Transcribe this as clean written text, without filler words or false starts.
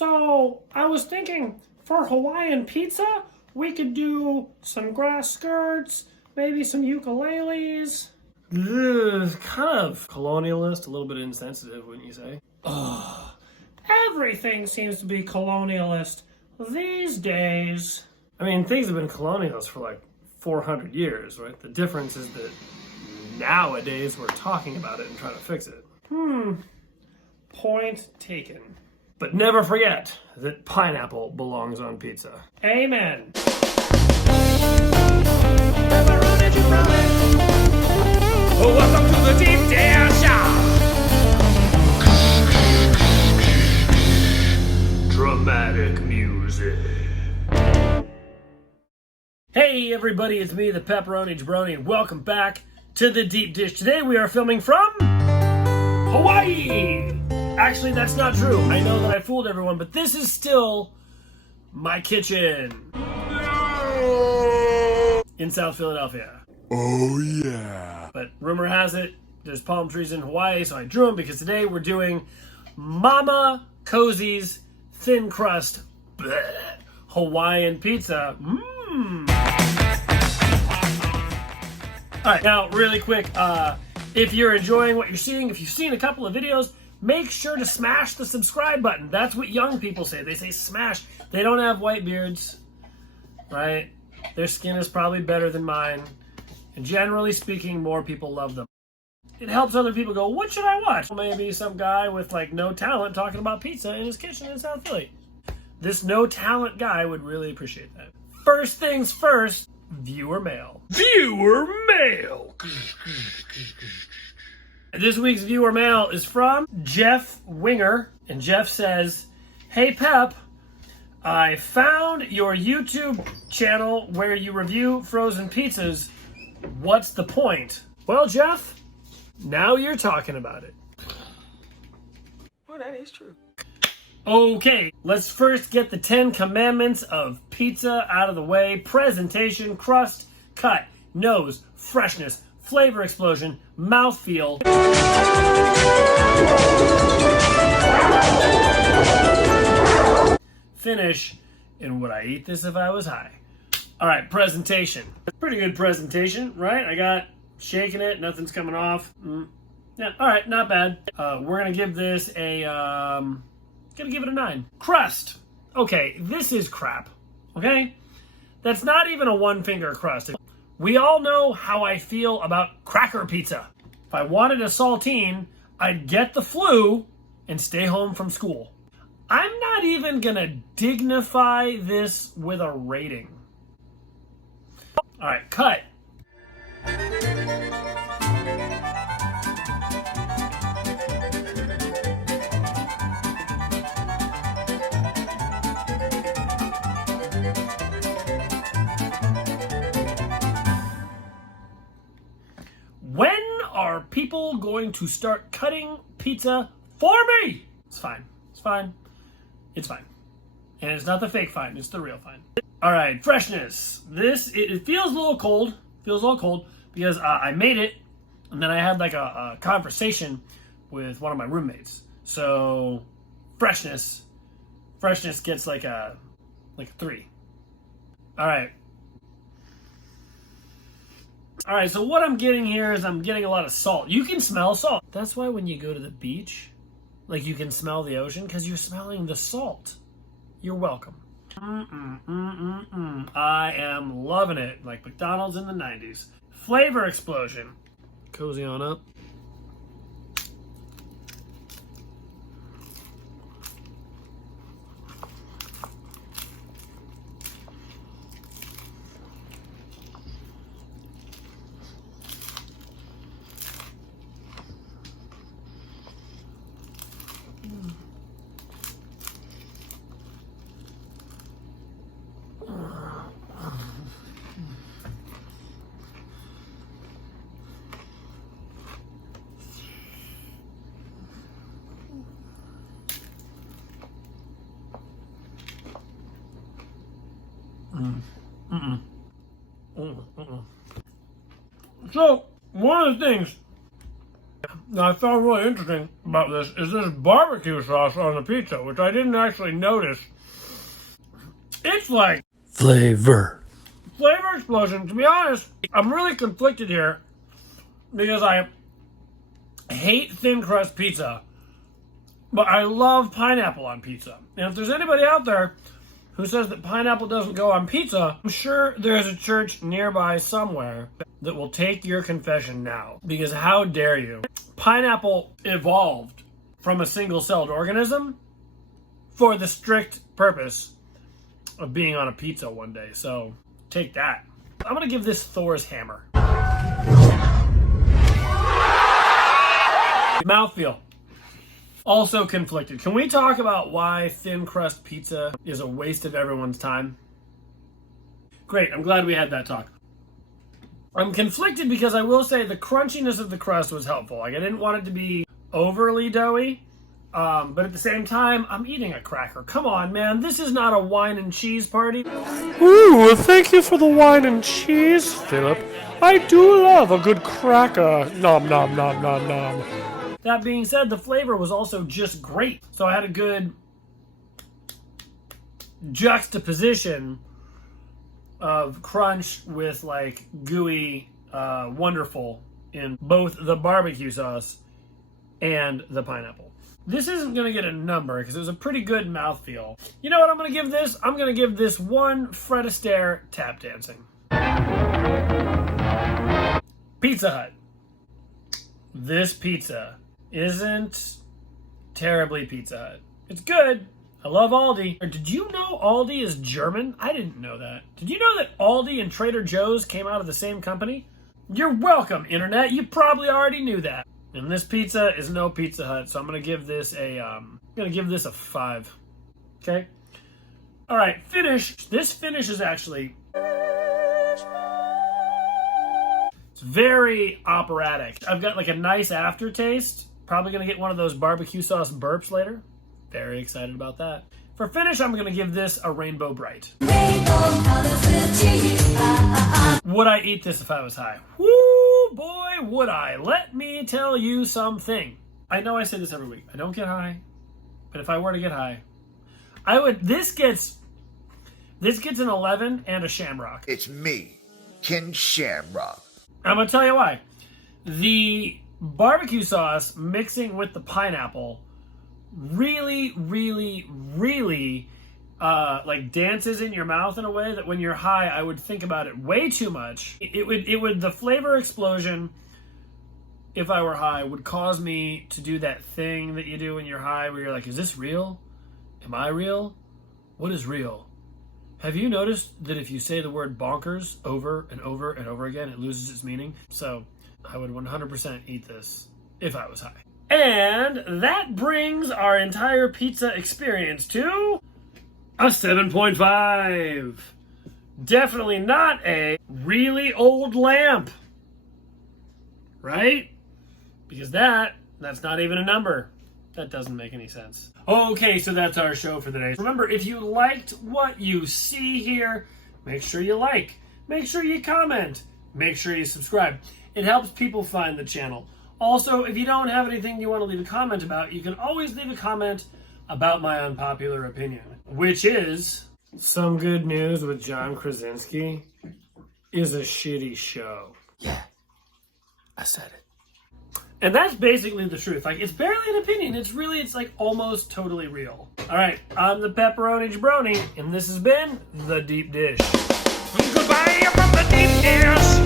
So I was thinking for Hawaiian pizza, we could do some grass skirts, maybe some ukuleles. Ugh, kind of colonialist, a little bit insensitive, wouldn't you say? Ugh. Everything seems to be colonialist these days. I mean, things have been colonialist for like 400 years, right? The difference is that nowadays we're talking about it and trying to fix it. Point taken. But never forget that pineapple belongs on pizza. Amen. Oh, welcome to the Deep Dish Show. Dramatic music. Hey everybody, it's me, the Pepperoni Jabroni, and welcome back to the Deep Dish. Today we are filming from Hawaii! Actually, that's not true. I know that I fooled everyone, but this is still my kitchen in South Philadelphia. Oh, yeah. But rumor has it, there's palm trees in Hawaii, so I drew them because today we're doing Mama Cosi's thin crust Hawaiian pizza. Alright, now really quick, if you're enjoying what you're seeing, if you've seen a couple of videos, make sure to smash the subscribe button. That's what young people say. They say smash. They don't have white beards, right? Their skin is probably better than mine. And generally speaking, more people love them. It helps other people go, what should I watch? Maybe some guy with like no talent talking about pizza in his kitchen in South Philly. This no talent guy would really appreciate that. First things first, viewer mail. Viewer mail. This week's viewer mail is from Jeff Winger, and Jeff says, "Hey Pep, I found your YouTube channel where you review frozen pizzas. What's the point?" Well, Jeff, now you're talking about it. Well, that is true. Okay, let's first get the 10 commandments of pizza out of the way. Presentation, crust, cut, nose, freshness, flavor explosion, mouthfeel. Finish, and would I eat this if I was high? All right, presentation. Pretty good presentation, right? I got shaking it, nothing's coming off. Yeah, all right, not bad. We're gonna give this a, gonna give it a 9. Crust. Okay, this is crap, okay? That's not even a one-finger crust. We all know how I feel about cracker pizza. If I wanted a saltine, I'd get the flu and stay home from school. I'm not even gonna dignify this with a rating. All right, cut. When are people going to start cutting pizza for me? It's fine. It's fine. It's fine. And it's not the fake fine. It's the real fine. All right, freshness. It feels a little cold. Feels a little cold because I made it and then I had like a conversation with one of my roommates. So freshness gets like a 3. All right. All right, so what I'm getting here is I'm getting a lot of salt. You can smell salt. That's why when you go to the beach, like you can smell the ocean because you're smelling the salt. You're welcome. I am loving it, like McDonald's in the 90s. Flavor explosion. Cozy on up. So, one of the things that I found really interesting about this is this barbecue sauce on the pizza, which I didn't actually notice. It's like Flavor. flavor explosion. To be honest, I'm really conflicted here because I hate thin crust pizza, but I love pineapple on pizza. And if there's anybody out there who says that pineapple doesn't go on pizza, I'm sure there's a church nearby somewhere that will take your confession now. Because how dare you? Pineapple evolved from a single-celled organism for the strict purpose of being on a pizza one day. So take that. I'm gonna give this Thor's hammer. Mouthfeel. Also conflicted. Can we talk about why thin crust pizza is a waste of everyone's time? Great, I'm glad we had that talk. I'm conflicted because I will say the crunchiness of the crust was helpful. Like, I didn't want it to be overly doughy, but at the same time, I'm eating a cracker. Come on, man. This is not a wine and cheese party. Ooh, well, thank you for the wine and cheese, Philip. I do love a good cracker. Nom, nom, nom, nom, nom. That being said, the flavor was also just great. So I had a good juxtaposition of crunch with like gooey wonderful in both the barbecue sauce and the pineapple. This isn't going to get a number because it was a pretty good mouthfeel. You know what I'm going to give this? I'm going to give this one Fred Astaire tap dancing. Pizza Hut. This pizza isn't terribly Pizza Hut. It's good. I love Aldi. Did you know Aldi is German? I didn't know that. Did you know that Aldi and Trader Joe's came out of the same company? You're welcome, Internet. You probably already knew that. And this pizza is no Pizza Hut, so I'm gonna give this a 5. Okay. All right. Finish. This finish is actually it's very operatic. I've got like a nice aftertaste. Probably gonna get one of those barbecue sauce burps later. Very excited about that. For finish, I'm gonna give this a Rainbow Bright. Would I eat this if I was high? Woo, boy, would I. Let me tell you something. I know I say this every week. I don't get high, but if I were to get high, I would. This gets an 11 and a Shamrock. It's me, Ken Shamrock. I'm gonna tell you why. The barbecue sauce mixing with the pineapple really like dances in your mouth in a way that when you're high, I would think about it way too much. It would the flavor explosion, if I were high, would cause me to do that thing that you do when you're high where you're like, is this real? Am I real? What is real? Have you noticed that if you say the word bonkers over and over and over again, it loses its meaning? So I would 100% eat this if I was high. And that brings our entire pizza experience to a 7.5. Definitely not a really old lamp. Right? Because that's not even a number. That doesn't make any sense. Okay, so that's our show for the day. Remember, if you liked what you see here, make sure you like, make sure you comment, make sure you subscribe. It helps people find the channel. Also, if you don't have anything you want to leave a comment about, you can always leave a comment about my unpopular opinion, which is Some Good News with John Krasinski is a shitty show. Yeah, I said it. And that's basically the truth. Like, it's barely an opinion. It's like almost totally real. All right, I'm the Pepperoni Jabroni, and this has been The Deep Dish. Goodbye from the deep dish.